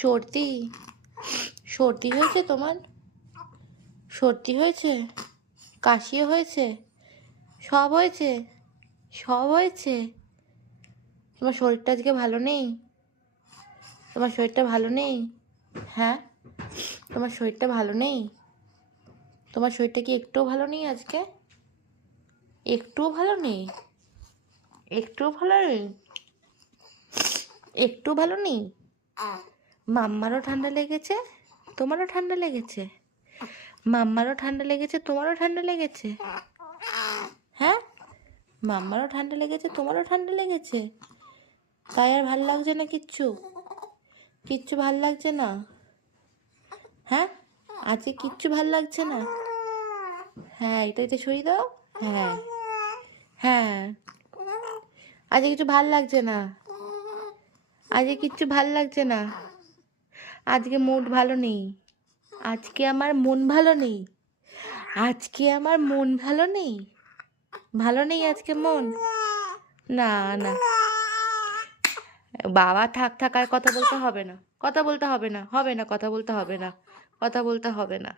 সর্দি সর্দি হয়েছে তোমার? সর্দি হয়েছে, কাশিও হয়েছে, সব হয়েছে, সব হয়েছে। তোমার শরীরটা আজকে ভালো নেই? তোমার শরীরটা ভালো নেই? হ্যাঁ, তোমার শরীরটা ভালো নেই? তোমার শরীরটা কি একটুও ভালো নেই আজকে? একটুও ভালো নেই? একটুও ভালো নেই? একটু ভালো নেই? মাম্মারও ঠান্ডা লেগেছে, তোমারও ঠান্ডা লেগেছে। মাম্মারও ঠান্ডা লেগেছে, তোমারও ঠান্ডা লেগেছে। হ্যাঁ, মাম্মারও ঠান্ডা লেগেছে, তোমারও ঠান্ডা লেগেছে। তাই আর ভাল লাগছে না কিচ্ছু? কিচ্ছু ভাল লাগছে না? হ্যাঁ, আজকে কিচ্ছু ভাল লাগছে না? হ্যাঁ, এটা সরিয়ে দাও। হ্যাঁ, হ্যাঁ, আজকে কিছু ভাল লাগছে না? আজকে কিচ্ছু ভাল লাগছে না? আজকে মুড ভালো নেই। আজকে আমার মন ভালো নেই। আজকে আমার মন ভালো নেই। ভালো নেই আজকে মন? না, না, বাবা থাক থাক, আর কথা বলতে হবে না, কথা বলতে হবে না, হবে না, কথা বলতে হবে না, কথা বলতে হবে না।